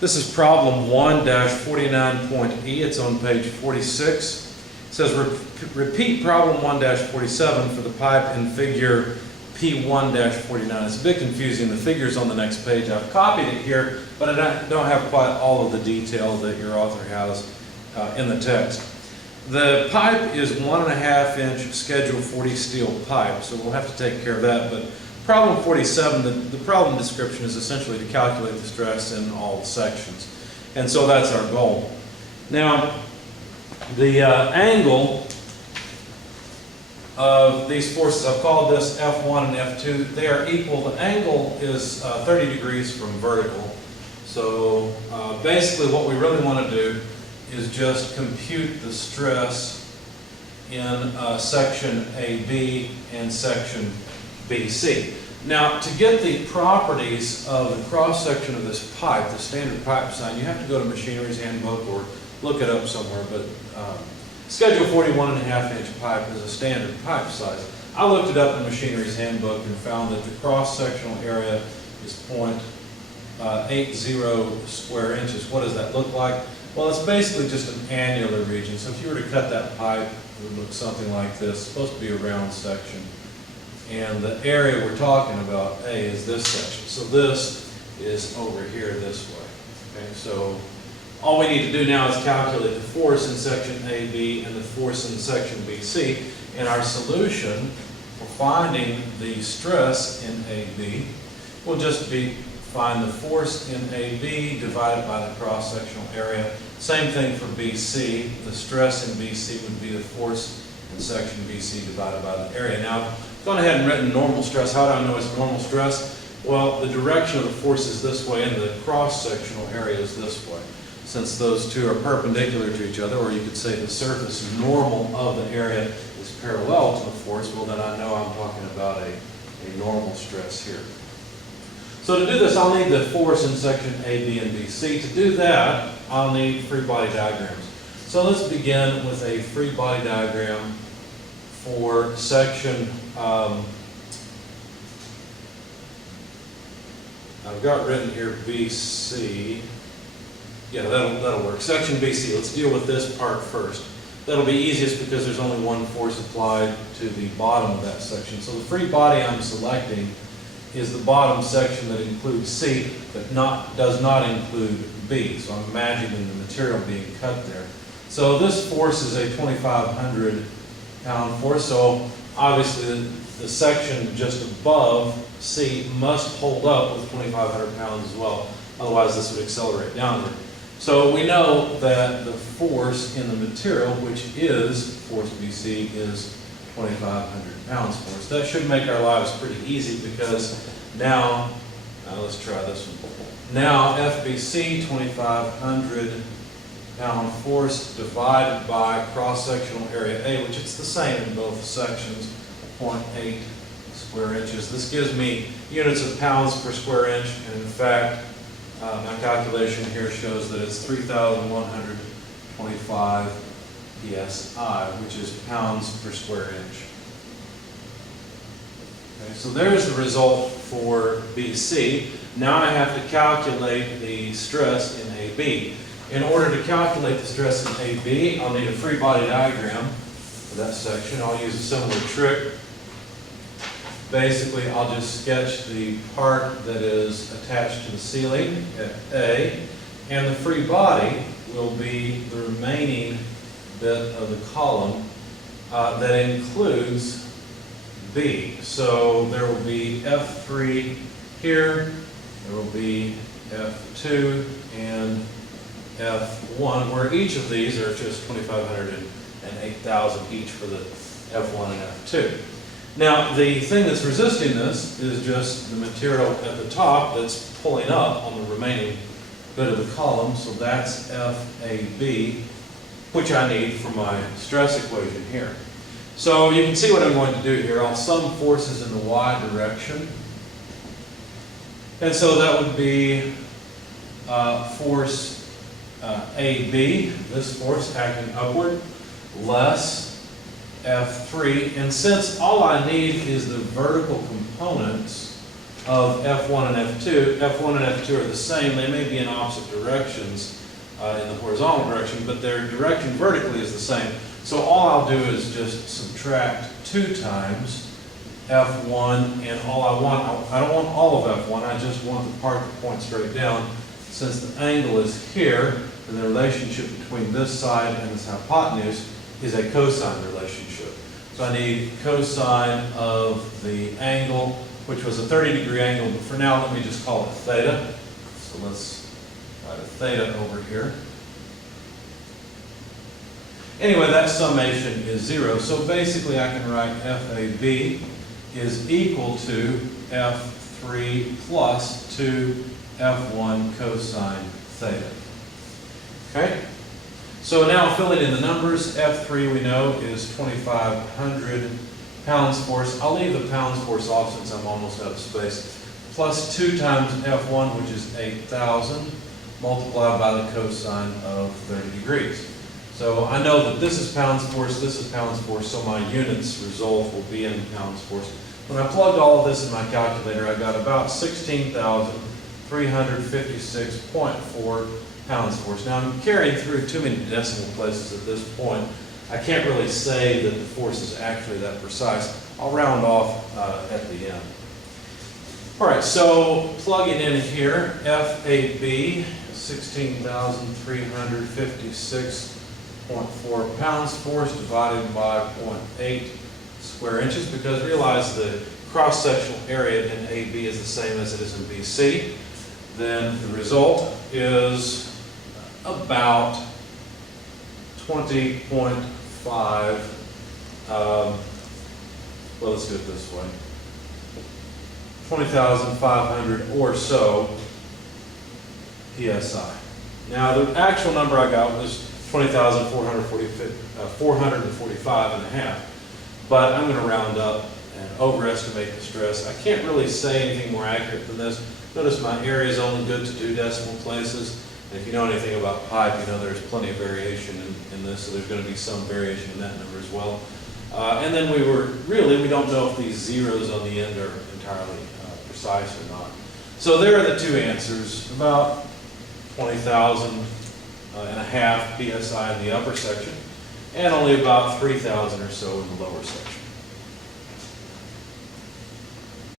This is problem 1-49.E. It's on page 46. It says repeat problem 1-47 for the pipe in figure P1-49. It's a bit confusing. The figure's on the next page. I've copied it here, but I don't have quite all of the detail that your author has in the text. The pipe is 1.5 inch Schedule 40 steel pipe, so we'll have to take care of that. But problem 47, the problem description is essentially to calculate the stress in all sections. And so that's our goal. Now, the angle of these forces, I've called this F1 and F2, they are equal. The angle is 30 degrees from vertical. So basically what we really want to do is just compute the stress in section AB and section BC. Now, to get the properties of the cross-section of this pipe, the standard pipe design, you have to go to Machinery's Handbook or look it up somewhere, but Schedule 40 1.5 inch pipe is a standard pipe size. I looked it up in Machinery's Handbook and found that the cross-sectional area is 0.80 square inches. What does that look like? Well, it's basically just an annular region. So if you were to cut that pipe, it would look something like this. It's supposed to be a round section. And the area we're talking about, A, is this section. So this is over here this way. Okay, so all we need to do now is calculate the force in section AB and the force in section BC. And our solution for finding the stress in AB will just be find the force in AB divided by the cross-sectional area. Same thing for BC. The stress in BC would be the force in section BC divided by the area. Now, I've gone ahead and written normal stress. How do I know it's normal stress? Well, the direction of the force is this way and the cross-sectional area is this way. Since those two are perpendicular to each other, or you could say the surface normal of the area is parallel to the force, well then I know I'm talking about a normal stress here. So to do this, I'll need the force in section A, B, and BC. To do that, I'll need free body diagrams. So let's begin with a free body diagram for section, I've got written here BC. Yeah, that'll work. Section BC, let's deal with this part first. That'll be easiest because there's only one force applied to the bottom of that section. So the free body I'm selecting is the bottom section that includes C, but does not include B. So I'm imagining the material being cut there. So this force is a 2,500 pound force. So obviously the section just above C must hold up with 2,500 pounds as well. Otherwise this would accelerate downward. So we know that the force in the material, which is force BC, is 2,500 pounds force. That should make our lives pretty easy because now let's try this one. Now FBC, 2,500 pound force divided by cross-sectional area A, which it's the same in both sections, 0.8 square inches. This gives me units of pounds per square inch, and in fact, my calculation here shows that it's 3,125 psi, which is pounds per square inch. Okay, so there's the result for BC. Now I have to calculate the stress in AB. In order to calculate the stress in AB, I'll need a free body diagram for that section. I'll use a similar trick. Basically, I'll just sketch the part that is attached to the ceiling at A, and the free body will be the remaining bit of the column that includes B. So there will be F3 here, there will be F2 and F1, where each of these are just 2,500 and 8,000 each for the F1 and F2. Now, the thing that's resisting this is just the material at the top that's pulling up on the remaining bit of the column, so that's FAB, which I need for my stress equation here. So you can see what I'm going to do here. I'll sum forces in the y direction. And so that would be force AB, this force acting upward, less F3, and since all I need is the vertical components of F1 and F2. F1 and F2 are the same. They may be in opposite directions in the horizontal direction, but their direction vertically is the same. So all I'll do is just subtract 2 times F1, and all I don't want all of F1, I just want the part that points straight down. Since the angle is here, and the relationship between this side and this hypotenuse is a cosine relationship. So I need cosine of the angle, which was a 30-degree angle, but for now let me just call it theta. So let's write a theta over here. Anyway, that summation is 0. So basically I can write FAB is equal to F3 plus 2 F1 cosine theta. Okay? So now filling in the numbers, F3 we know is 2,500 pounds force. I'll leave the pounds force off since I'm almost out of space. Plus 2 times F1, which is 8,000, multiplied by the cosine of 30 degrees. So I know that this is pounds force, this is pounds force, so my units result will be in pounds force. When I plugged all of this in my calculator, I got about 16,356.4 pounds force. Now I'm carrying through too many decimal places at this point. I can't really say that the force is actually that precise. I'll round off at the end. All right, so plugging in here, FAB, 16,356.4 pounds force divided by 0.8 square inches, because realize the cross-sectional area in AB is the same as it is in BC. Then the result is about 20.5, well, let's do it this way, 20,500 or so PSI. Now the actual number I got was 20,445 and a half, but I'm going to round up and overestimate the stress. I can't really say anything more accurate than this. Notice my area is only good to 2 decimal places. And if you know anything about pipe, you know there's plenty of variation in this, so there's going to be some variation in that number as well. And then we don't know if these zeros on the end are entirely precise or not. So there are the 2 answers, about 20,000 and a half PSI in the upper section, and only about 3,000 or so in the lower section.